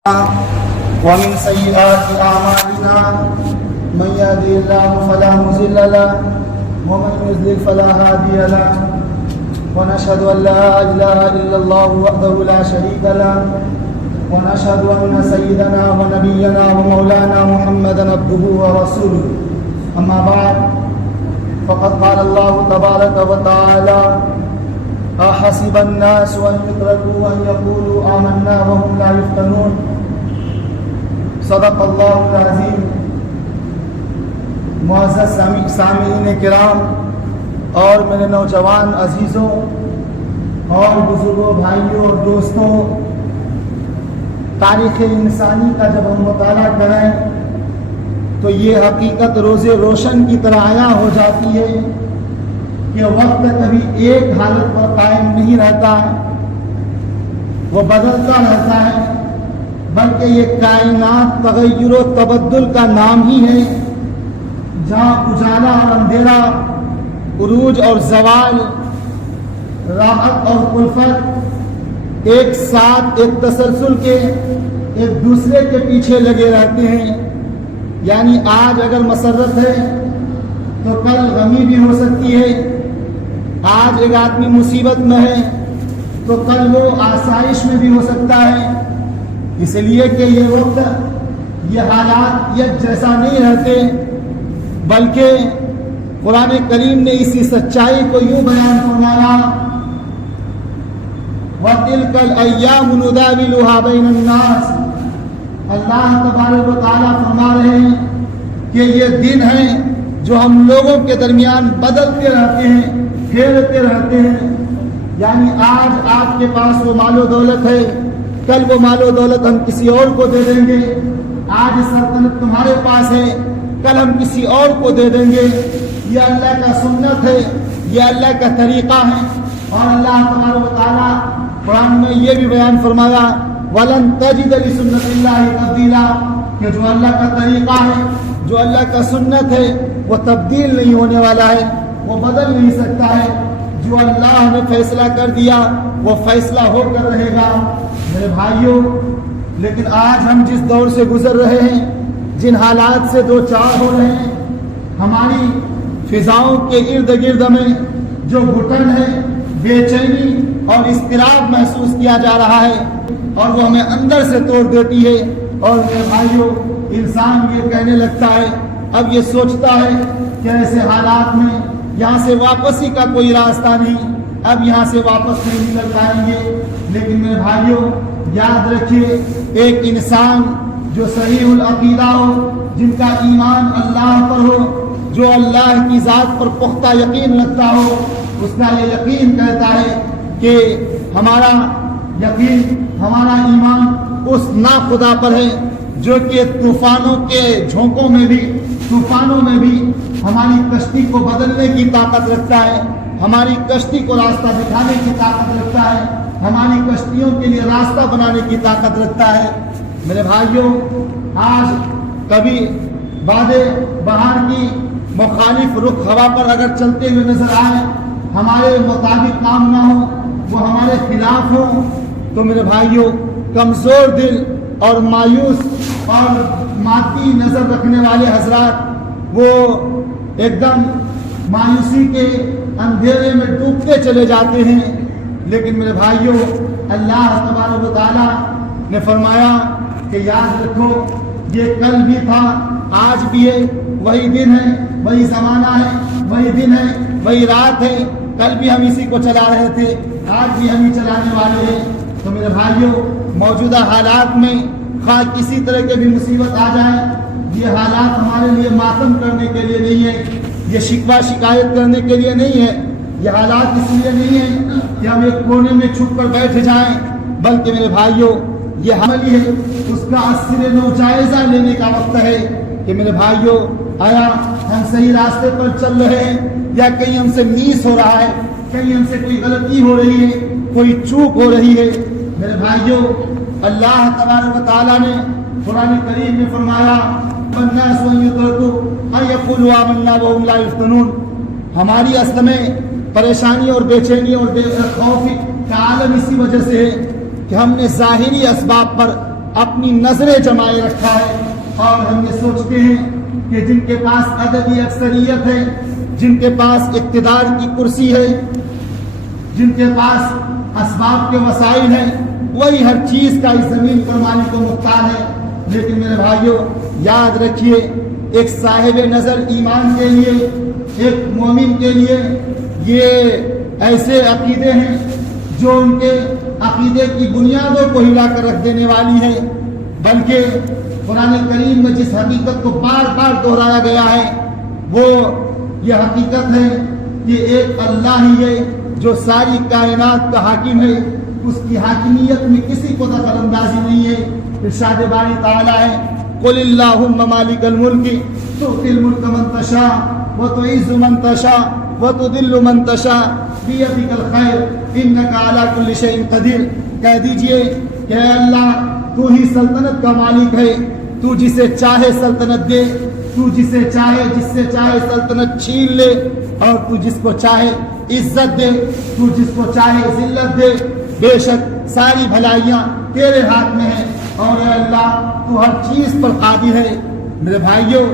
ومن سيئات أعمالنا من يهده الله فلا مضل له ومن يضلل فلا هادي له ونشهد أن لا إله إلا الله وحده لا شريك له ونشهد أن سيدنا ونبينا ومولانا محمدا عبده ورسوله أما بعد فقد قال الله تبارك وتعالى أحسب الناس أن يتركوا أن يقولوا آمنا وهم لا يفتنون صدق اللہ العظیم. معزز سامعین کرام اور میرے نوجوان عزیزوں اور بزرگوں، بھائیوں اور دوستوں، تاریخ انسانی کا جب ہم مطالعہ کریں تو یہ حقیقت روز روشن کی طرح عیاں ہو جاتی ہے کہ وقت کبھی ایک حالت پر قائم نہیں رہتا، وہ بدلتا رہتا ہے، بلکہ یہ کائنات تغیر و تبدل کا نام ہی ہے، جہاں اجالا اور اندھیرا، عروج اور زوال، راحت اور الفت ایک ساتھ ایک تسلسل کے ایک دوسرے کے پیچھے لگے رہتے ہیں. یعنی آج اگر مسرت ہے تو کل غمی بھی ہو سکتی ہے، آج ایک آدمی مصیبت میں ہے تو کل وہ آسائش میں بھی ہو سکتا ہے، اس لیے کہ یہ وقت، یہ حالات یک جیسا نہیں رہتے، بلکہ قرآن کریم نے اسی سچائی کو یوں بیان فرمایا وَتِلْكَ الْأَيَّامُ نُدَاوِلُهَا بَيْنَ النَّاسِ. اللہ تبارک و تعالیٰ فرما رہے ہیں کہ یہ دن ہیں جو ہم لوگوں کے درمیان بدلتے رہتے ہیں، پھیرتے رہتے ہیں. یعنی آج آپ کے پاس وہ مال و دولت ہے، کل وہ مال و دولت ہم کسی اور کو دے دیں گے. آج سلطنت تمہارے پاس ہے، کل ہم کسی اور کو دے دیں گے. یہ اللہ کا سنت ہے، یہ اللہ کا طریقہ ہے. اور اللہ تبارک و تعالیٰ قرآن میں یہ بھی بیان فرمایا وَلَن تَجِدَ لِسُنَّتِ اللَّهِ تَبْدِيلًا، کہ جو اللہ کا طریقہ ہے، جو اللہ کا سنت ہے، وہ تبدیل نہیں ہونے والا ہے، وہ بدل نہیں سکتا ہے. جو اللہ نے فیصلہ کر دیا وہ فیصلہ ہو کر رہے گا. میرے بھائیوں، لیکن آج ہم جس دور سے گزر رہے ہیں، جن حالات سے دو چار ہو رہے ہیں، ہماری فضاؤں کے ارد گرد میں جو گھٹن ہے، بے چینی اور اضطراب محسوس کیا جا رہا ہے اور وہ ہمیں اندر سے توڑ دیتی ہے. اور میرے بھائیوں، انسان یہ کہنے لگتا ہے، اب یہ سوچتا ہے کہ ایسے حالات میں یہاں سے واپسی کا کوئی راستہ نہیں، اب یہاں سے واپس نہیں نکل پائیں گے. لیکن میرے بھائیوں، یاد رکھیے، ایک انسان جو صحیح العقیدہ ہو، جن کا ایمان اللہ پر ہو، جو اللہ کی ذات پر پختہ یقین رکھتا ہو، اس کا یہ یقین کہتا ہے کہ ہمارا یقین، ہمارا ایمان اس ناخدا پر ہے جو کہ طوفانوں کے جھونکوں میں بھی، طوفانوں میں بھی ہماری کشتی کو بدلنے کی طاقت رکھتا ہے، ہماری کشتی کو راستہ دکھانے کی طاقت رکھتا ہے، ہماری کشتیوں کے لیے راستہ بنانے کی طاقت رکھتا ہے. میرے بھائیوں، آج کبھی باد بہار کی مخالف رخ ہوا پر اگر چلتے ہوئے نظر آئے، ہمارے مطابق کام نہ ہو، وہ ہمارے خلاف ہو، تو میرے بھائیوں، کمزور دل اور مایوس اور مادی نظر رکھنے والے حضرات وہ ایک دم مایوسی کے اندھیرے میں ڈوبتے چلے جاتے ہیں. لیکن میرے بھائیوں، اللہ تبارک و تعالیٰ نے فرمایا کہ یاد رکھو، یہ کل بھی تھا، آج بھی ہے، وہی دن ہے، وہی زمانہ ہے، وہی دن ہے، وہی رات ہے. کل بھی ہم اسی کو چلا رہے تھے، آج بھی ہم ہی چلانے والے ہیں. تو میرے بھائیوں، موجودہ حالات میں خواہ کسی طرح کے بھی مصیبت آ جائے، یہ حالات ہمارے لیے ماتم کرنے کے لیے نہیں ہے، یہ شکوہ شکایت کرنے کے لیے نہیں ہے، یہ حالات اس لیے نہیں ہے کہ ہم ایک کونے میں چھپ کر بیٹھ جائیں، بلکہ میرے بھائیوں، یہ عملی ہے، اس کا اثر نو جائزہ لینے کا وقت ہے کہ میرے بھائیوں، آیا ہم صحیح راستے پر چل رہے ہیں یا کہیں ہم سے میس ہو رہا ہے، کہیں ہم سے کوئی غلطی ہو رہی ہے، کوئی چوک ہو رہی ہے. میرے بھائیوں، اللہ تبارک و تعالیٰ نے قرآن کریم میں فرمایا وَالنَّاسُ أَن يُتْرَكُوا أَن يَقُولُوا آمَنَّا وَهُمْ لَا يُفْتَنُونَ. ہماری اصل میں پریشانی اور بے چینی اور بے خوف کا عالم اسی وجہ سے ہے کہ ہم نے ظاہری اسباب پر اپنی نظریں جمائے رکھا ہے، اور ہم یہ سوچتے ہیں کہ جن کے پاس عددی اکثریت ہے، جن کے پاس اقتدار کی کرسی ہے، جن کے پاس اسباب کے وسائل ہیں، وہی ہر چیز کا اس زمین پر مالک و مختار ہے۔ لیکن میرے بھائیوں یاد رکھیے، ایک صاحب نظر ایمان کے لیے، ایک مومن کے لیے یہ ایسے عقیدے ہیں جو ان کے عقیدے کی بنیادوں کو ہلا کر رکھ دینے والی ہے، بلکہ قرآن کریم میں جس حقیقت کو بار بار دہرایا گیا ہے وہ یہ حقیقت ہے کہ ایک اللہ ہی ہے جو ساری کائنات کا حاکم ہے، اس کی حاکمیت میں کسی کو دخل اندازی نہیں ہے۔ ارشاد باری تعالی ہے، قل اللہم مالک الملک تؤتی الملک من تشاء وتعز من تشاء وتذل من تشاء بیدک الخیر انک علی کل شیء قدیر۔ کہہ دیجئے کہ اے اللہ تو ہی سلطنت کا مالک ہے، تو جسے چاہے سلطنت دے، تو جس سے چاہے سلطنت چھین لے، اور تو جس کو چاہے عزت دے، تو جس کو چاہے ذلت دے۔ بے شک ساری بھلائیاں تیرے ہاتھ میں ہیں، اور اے اللہ تو ہر چیز پر قادر ہے۔ میرے بھائیوں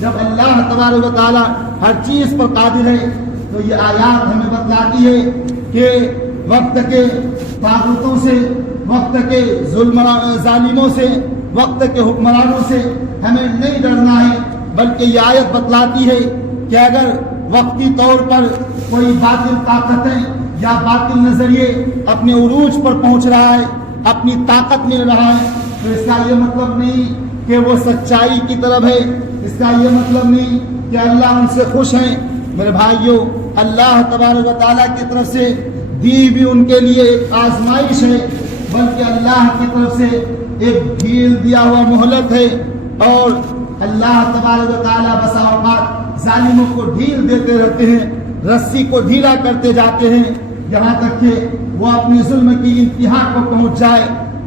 جب اللہ تبارک و تعالی ہر چیز پر قادر ہے تو یہ آیات ہمیں بتلاتی ہے کہ وقت کے طاغوتوں سے، وقت کے ظالموں سے، وقت کے حکمرانوں سے ہمیں نہیں ڈرنا ہے، بلکہ یہ آیت بتلاتی ہے کہ اگر وقتی طور پر کوئی باطل طاقتیں یا باطل نظریے اپنے عروج پر پہنچ رہا ہے، اپنی طاقت مل رہا ہے، تو اس کا یہ مطلب نہیں کہ وہ سچائی کی طرف ہے، اس کا یہ مطلب نہیں کہ اللہ ان سے خوش ہیں۔ میرے بھائیوں اللہ تبارک و تعالیٰ کی طرف سے دی بھی ان کے لیے ایک آزمائش ہے، بلکہ اللہ کی طرف سے ایک ڈھیل دیا ہوا مہلت ہے، اور اللہ تبارک و تعالیٰ بسا اوقات ظالموں کو ڈھیل دیتے رہتے ہیں، رسی کو ڈھیلا کرتے جاتے ہیں، یہاں تک کہ وہ اپنی ظلم کی انتہا کو پہنچ جائے،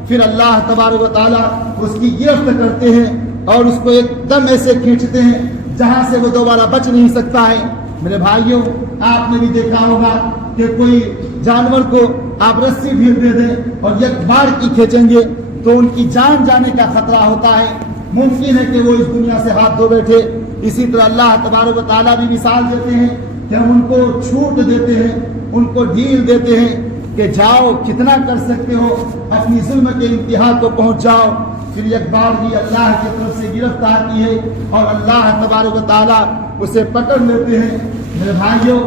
پھر اللہ تبارک و تعالیٰ اس کی گرفت کرتے ہیں اور اس کو ایک دم ایسے کھینچتے ہیں جہاں سے وہ دوبارہ بچ نہیں سکتا ہے۔ میرے بھائیوں آپ نے بھی دیکھا ہوگا کہ کوئی جانور کو آپ رسی ڈھیل دے دیں اور ایک بار کی کھینچیں گے تو ان کی جان جانے کا خطرہ ہوتا ہے، ممکن ہے کہ وہ اس دنیا سے ہاتھ دھو بیٹھے۔ اسی طرح اللہ تبارک و تعالیٰ بھی مثال دیتے ہیں کہ ہم ان کو چھوٹ دیتے ہیں، ان کو ڈھیل دیتے ہیں کہ جاؤ کتنا کر سکتے ہو، اپنی ظلم کے انتہا کو پہنچ جاؤ، پھر ایک بار بھی اللہ کی طرف سے گرفت آتی ہے اور اللہ تبارک و تعالیٰ اسے پکڑ لیتے ہیں۔ میرے بھائیوں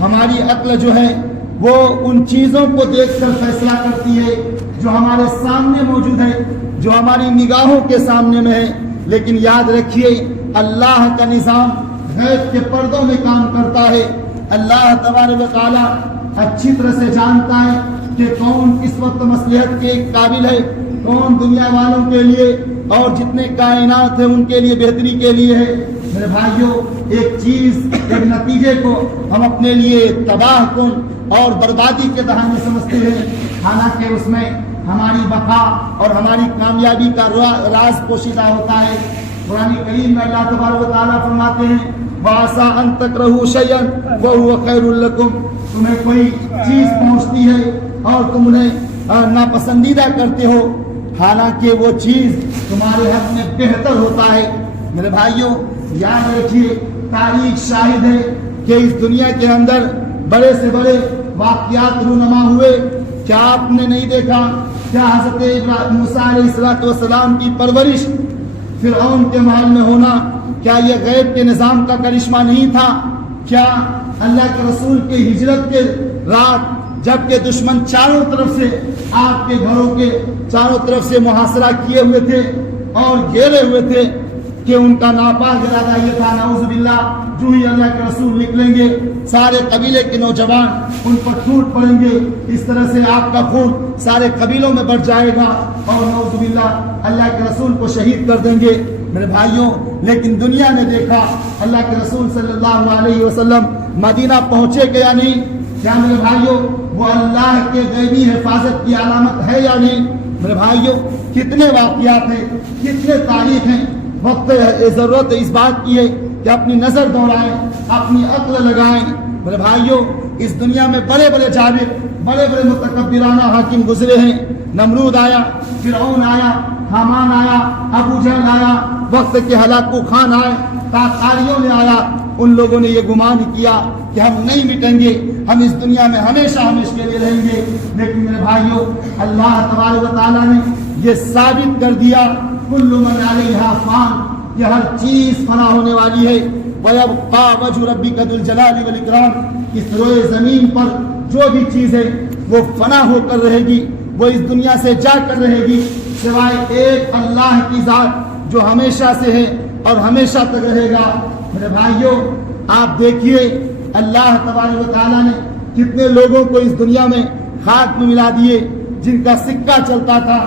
ہماری عقل جو ہے وہ ان چیزوں کو دیکھ کر فیصلہ کرتی ہے جو ہمارے سامنے موجود ہے، جو ہماری نگاہوں کے سامنے میں ہے، لیکن یاد رکھیے اللہ کا نظام غیب کے پردوں میں کام کرتا ہے۔ اللہ تبارک و تعالیٰ اچھی طرح سے جانتا ہے کہ کون کس وقت مصلحت کے قابل ہے، کون دنیا والوں کے لیے اور جتنے کائنات ہیں ان کے لیے بہتری کے لیے ہے۔ میرے بھائیوں ایک چیز ایک نتیجے کو ہم اپنے لیے تباہ کن اور بربادی کے دہانے سمجھتے ہیں، حالانکہ اس میں ہماری بقا اور ہماری کامیابی کا راز پوشیدہ ہوتا ہے۔ قرآن کریم میں اللہ تبارک و تعالیٰ فرماتے ہیں وَعَسَىٰ أَن تَكْرَهُوا شَيْئًا وَهُوَ خَيْرٌ لَكُمْ، تمہیں کوئی چیز پہنچتی ہے اور تم انہیں ناپسندیدہ کرتے ہو، حالانکہ وہ چیز تمہارے حق میں بہتر ہوتا ہے۔ میرے بھائیوں یاد رکھیے تاریخ شاہد ہے کہ اس دنیا کے اندر بڑے سے بڑے واقعات رونما ہوئے۔ کیا آپ نے نہیں دیکھا کیا حضرت موسیٰ علیہ السلام کی پرورش فرعون کے محل میں ہونا کیا یہ غیب کے نظام کا کرشمہ نہیں تھا؟ کیا اللہ کے رسول کے ہجرت کے رات جب کہ دشمن چاروں طرف سے آپ کے گھروں کے چاروں طرف سے محاصرہ کیے ہوئے تھے اور گھیرے ہوئے تھے کہ ان کا ناپاک ارادہ یہ تھا نعوذ باللہ جو ہی اللہ کے رسول نکلیں گے سارے قبیلے کے نوجوان ان پر ٹوٹ پڑیں گے، اس طرح سے آپ کا خون سارے قبیلوں میں بڑھ جائے گا اور نعوذ باللہ اللہ کے رسول کو شہید کر دیں گے۔ میرے بھائیوں لیکن دنیا نے دیکھا اللہ کے رسول صلی اللہ علیہ وسلم مدینہ پہنچے کہ یا نہیں؟ کیا میرے بھائیوں وہ اللہ کے غیبی حفاظت کی علامت ہے یا نہیں؟ میرے بھائیوں کتنے واقعات ہیں، کتنے تاریخ ہیں، وقت ضرورت اس بات کی ہے کہ اپنی نظر دوڑائیں، اپنی عقل لگائیں۔ میرے بھائیوں اس دنیا میں بڑے بڑے جابر، بڑے بڑے متکبرانہ حاکم گزرے ہیں، نمرود آیا، فرعون آیا، حامان آیا, ابو جہل آیا, وقت کے ہلاکو خان آئے, تاتاریوں نے آیا, ان لوگوں نے یہ گمان کیا کہ ہم نہیں مٹیں گے, ہم اس دنیا میں ہمیشہ ہمیشہ کے لیے رہیں گے. لیکن میرے بھائیوں, اللہ تبارک و تعالیٰ نے یہ ثابت کر دیا کل من علیہا فان, کہ ہر چیز فنا ہونے والی ہے. وَيَبْقَى وَجْهُ رَبِّكَ ذُو الْجَلَالِ وَالْإِكْرَامِ, اس روئے زمین پر جو بھی چیز ہے وہ فنا ہو کر رہے گی, وہ اس دنیا سے جا کر رہے گی, سوائے ایک اللہ کی ذات جو ہمیشہ سے ہے اور ہمیشہ تک رہے گا. میرے بھائیوں, آپ دیکھیے اللہ تبارک و تعالیٰ نے کتنے لوگوں کو اس دنیا میں خاک میں ملا دیے, جن کا سکہ چلتا تھا,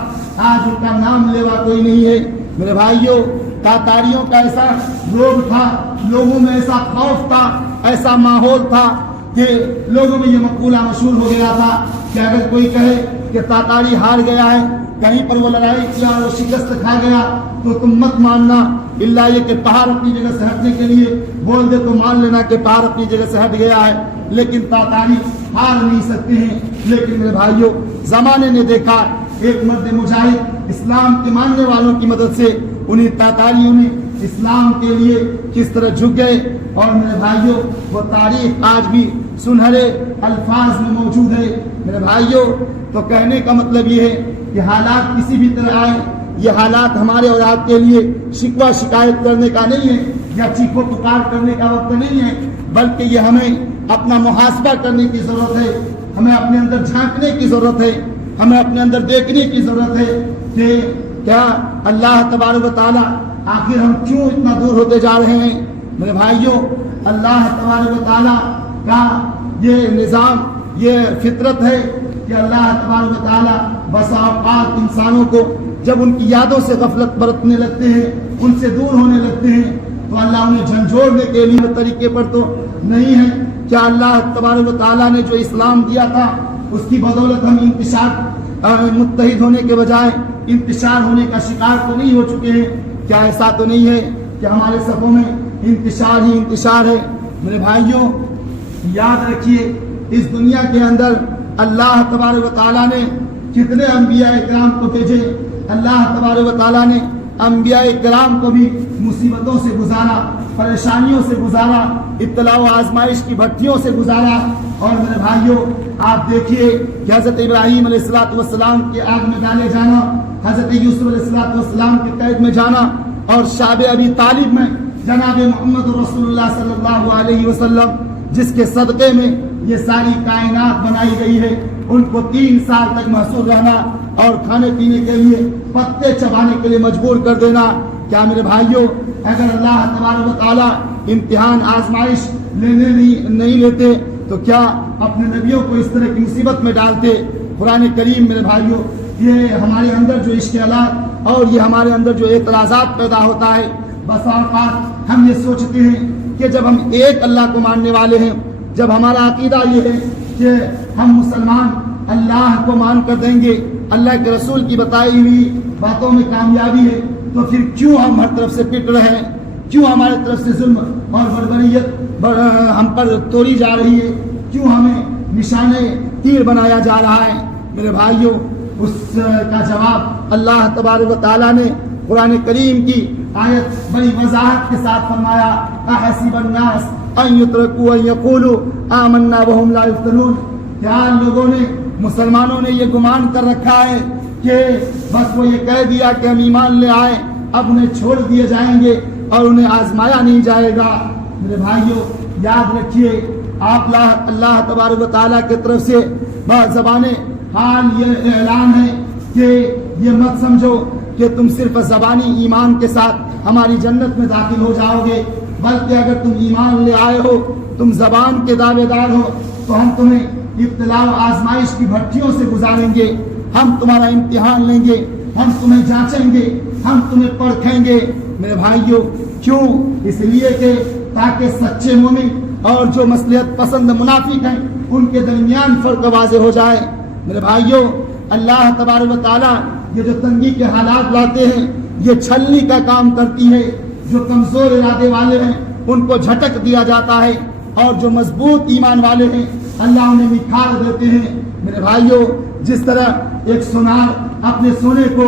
آج ان کا نام لیوا کوئی نہیں ہے. میرے بھائیوں, تاتاریوں کا ایسا روگ تھا, لوگوں میں ایسا خوف تھا, ایسا ماحول تھا کہ لوگوں میں یہ مقولہ مشہور ہو گیا تھا کہ اگر کوئی کہے کہ تاتاری ہار گیا ہے, کہیں پر وہ لڑائی کیا اور شکست کھا گیا, تو تم مت ماننا, الا یہ کہ پہاڑ اپنی جگہ سے ہٹنے کے لیے بول دے تو مان لینا کہ پہاڑ اپنی جگہ سے ہٹ گیا ہے, لیکن تاتاری ہار نہیں سکتے ہیں. لیکن میرے بھائیوں, زمانے نے دیکھا ایک مرد مجاہد اسلام کے ماننے والوں کی مدد سے انہیں تاتاریوں نے اسلام کے لیے کس طرح جھک گئے. اور میرے بھائیوں, وہ تاریخ آج بھی سنہرے الفاظ میں موجود ہے. میرے بھائیوں, تو کہنے کا مطلب یہ ہے کہ حالات کسی بھی طرح آئے, یہ حالات ہمارے اور آپ کے لیے شکوہ شکایت کرنے کا نہیں ہے یا چیخو پکار کرنے کا وقت نہیں ہے, بلکہ یہ ہمیں اپنا محاسبہ کرنے کی ضرورت ہے, ہمیں اپنے اندر جھانکنے کی ضرورت ہے, ہمیں اپنے اندر دیکھنے کی ضرورت ہے کہ کیا اللہ تبارک و تعالیٰ آخر ہم کیوں اتنا دور ہوتے جا رہے ہیں. میرے بھائیوں, اللہ تبارک و تعالیٰ کا یہ نظام, یہ فطرت ہے کہ اللہ تبارک و تعالیٰ بسا اوقات انسانوں کو جب ان کی یادوں سے غفلت برتنے لگتے ہیں, ان سے دور ہونے لگتے ہیں, تو اللہ انہیں جھنجھوڑنے کے لیے طریقے پر تو نہیں ہے. کیا اللہ تبارک و تعالیٰ نے جو اسلام دیا تھا اس کی بدولت ہم متحد ہونے کے بجائے انتشار ہونے کا شکار تو نہیں ہو چکے ہیں؟ کیا ایسا تو نہیں ہے کہ ہمارے صفوں میں انتشار ہی انتشار ہے؟ میرے بھائیوں, یاد رکھیے اس دنیا کے اندر اللہ تبارک و تعالیٰ نے کتنے انبیاء کرام کو بھیجے. اللہ تبارک و تعالیٰ نے انبیاء کرام کو بھی مصیبتوں سے گزارا, پریشانیوں سے گزارا, ابتلاء و آزمائش کی بھٹیوں سے گزارا. اور میرے بھائیوں, آپ دیکھیے کہ حضرت ابراہیم علیہ السلام کے آگ میں ڈالے جانا, حضرت یوسف علیہ السلام کے قید میں جانا, اور شعب ابی طالب میں جناب محمد رسول اللہ صلی اللہ علیہ وسلم جس کے صدقے میں یہ ساری کائنات بنائی گئی ہے, ان کو 3 سال تک محصور رہنا اور کھانے پینے کے لیے پتے چبانے کے لیے مجبور کر دینا. کیا میرے بھائیوں, اگر اللہ تبارک و تعالیٰ امتحان آزمائش نہیں لیتے تو کیا اپنے نبیوں کو اس طرح کی مصیبت میں ڈالتے؟ قرآن کریم میرے بھائیوں, یہ ہمارے اندر جو اشکالات اور یہ ہمارے اندر جو اعتراضات پیدا ہوتا ہے, بس اوقات ہم یہ سوچتے ہیں کہ جب ہم ایک اللہ کو ماننے والے ہیں, جب ہمارا عقیدہ یہ ہے کہ ہم مسلمان اللہ کو مان کر دیں گے, اللہ کے رسول کی بتائی ہوئی باتوں میں کامیابی ہے, تو پھر کیوں ہم ہر طرف سے پٹ رہے ہیں؟ کیوں ہمارے طرف سے ظلم اور بربریت ہم پر توڑی جا رہی ہے؟ کیوں ہمیں نشانے تیر بنایا جا رہا ہے؟ میرے بھائیوں, اس کا جواب اللہ تبارک و تعالیٰ نے قرآن کریم کی آیت بڑی وضاحت کے ساتھ فرمایا, احسب الناس ان یترکوا ان یقولوا آمنا وهم لا یفتنون. کیا لوگوں نے, مسلمانوں نے یہ گمان کر رکھا ہے کہ بس وہ یہ کہہ دیا کہ ہم ایمان لے آئے, اب انہیں چھوڑ دیے جائیں گے اور انہیں آزمایا نہیں جائے گا؟ میرے بھائیوں, یاد رکھیے آپ اللہ تبارک و تعالیٰ کی طرف سے زبان حال یہ اعلان ہے کہ یہ مت سمجھو کہ تم صرف زبانی ایمان کے ساتھ ہماری جنت میں داخل ہو جاؤ گے, بلکہ اگر تم ایمان لے آئے ہو, تم زبان کے دعوے دار ہو, تو ہم تمہیں ابتلاء و آزمائش کی بھٹیوں سے گزاریں گے, ہم تمہارا امتحان لیں گے, ہم تمہیں جانچیں گے, ہم تمہیں پرکھیں گے. میرے بھائیوں, کیوں؟ اس لیے کہ تاکہ سچے مومن اور جو مصلحت پسند منافق ہیں ان کے درمیان فرق واضح ہو جائے. میرے بھائیوں, اللہ تبارک و تعالیٰ یہ جو تنگی کے حالات لاتے ہیں یہ چھلنی کا کام کرتی ہے. جو کمزور ارادے والے ہیں ان کو جھٹک دیا جاتا ہے, اور جو مضبوط ایمان والے ہیں اللہ انہیں نکھار دیتے ہیں. میرے بھائیوں, جس طرح ایک سونار اپنے سونے کو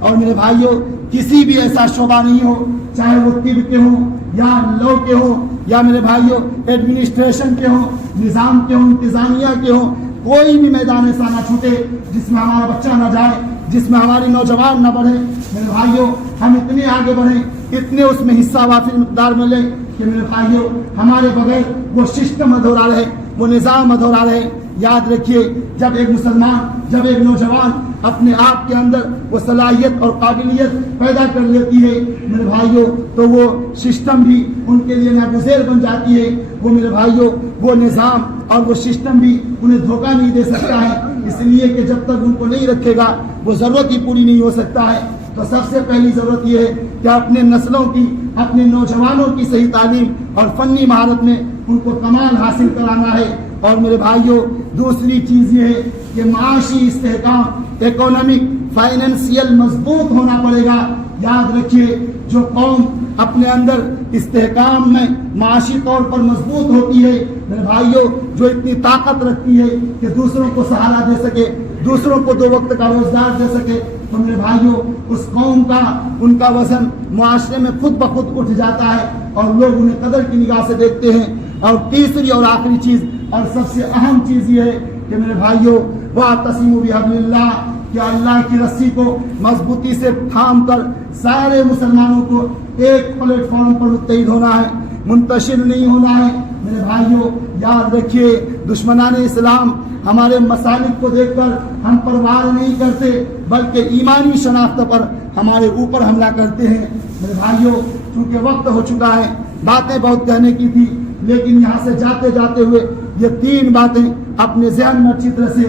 اور میرے بھائیوں کسی بھی ایسا شعبہ نہیں ہو، چاہے وہ طب کے ہوں یا لاء کے ہوں یا میرے بھائیوں ایڈمنسٹریشن کے ہوں، نظام کے ہوں، انتظامیہ کے ہوں، کوئی بھی میدان ایسا نہ چھوٹے جس میں ہمارا بچہ نہ جائے، جس میں ہماری نوجوان نہ بڑھے۔ میرے بھائیوں ہم اتنے آگے بڑھیں، اتنے اس میں حصہ وافر مقدار میں لیں کہ میرے بھائیوں ہمارے بغیر وہ سسٹم ادھورا رہے، وہ نظام ادھورا رہے۔ یاد رکھیے جب ایک مسلمان، جب ایک نوجوان اپنے آپ کے اندر وہ صلاحیت اور قابلیت پیدا کر لیتی ہے میرے بھائیوں، تو وہ سسٹم بھی ان کے لیے ناگزیر بن جاتی ہے۔ وہ میرے بھائیوں وہ نظام اور وہ سسٹم بھی انہیں دھوکہ نہیں دے سکتا ہے، اس لیے کہ جب تک ان کو نہیں رکھے گا وہ ضرورت ہی پوری نہیں ہو سکتا ہے۔ تو سب سے پہلی ضرورت یہ ہے کہ اپنے نسلوں کی، اپنے نوجوانوں کی صحیح تعلیم اور فنی مہارت میں ان کو کمال حاصل کرانا ہے۔ اور میرے بھائیوں دوسری چیز یہ ہے کہ معاشی استحکام، اکنامک فائنینشیل مضبوط ہونا پڑے گا۔ یاد رکھیے جو قوم اپنے اندر استحکام میں معاشی طور پر مضبوط ہوتی ہے میرے بھائیوں، جو اتنی طاقت رکھتی ہے کہ دوسروں کو سہارا دے سکے، دوسروں کو 2 وقت کا روزگار دے سکے، تو میرے بھائیوں اس قوم کا، ان کا وزن معاشرے میں خود بخود اٹھ جاتا ہے اور لوگ انہیں قدر کی نگاہ سے دیکھتے ہیں۔ اور تیسری اور آخری چیز اور سب سے اہم چیز یہ ہے کہ میرے بھائیوں وَاعْتَصِمُوا بِحَبْلِ اللَّهِ، کہ اللہ کی رسی کو مضبوطی سے تھام کر سارے مسلمانوں کو ایک پلیٹ فارم پر متحد ہونا ہے، منتشر نہیں ہونا ہے۔ میرے بھائیوں یاد رکھیے دشمنان اسلام ہمارے مسالک کو دیکھ کر ہم پر وار نہیں کرتے، بلکہ ایمانی شناخت پر ہمارے اوپر حملہ کرتے ہیں۔ میرے بھائیوں چونکہ وقت ہو چکا ہے، باتیں بہت کہنے کی تھی، لیکن یہاں سے جاتے جاتے ہوئے یہ 3 باتیں اپنے ذہن میں اچھی طرح سے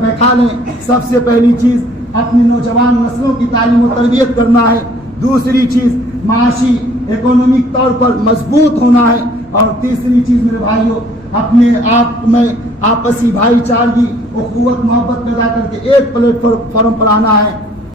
بیٹھا لیں۔ سب سے پہلی چیز اپنی نوجوان نسلوں کی تعلیم و تربیت کرنا ہے۔ دوسری چیز معاشی اکنامک طور پر مضبوط ہونا ہے۔ اور تیسری چیز میرے بھائیوں اپنے آپ میں آپسی بھائی چارگی، اخوت، محبت پیدا کر کے ایک پلیٹ فارم پر آنا ہے۔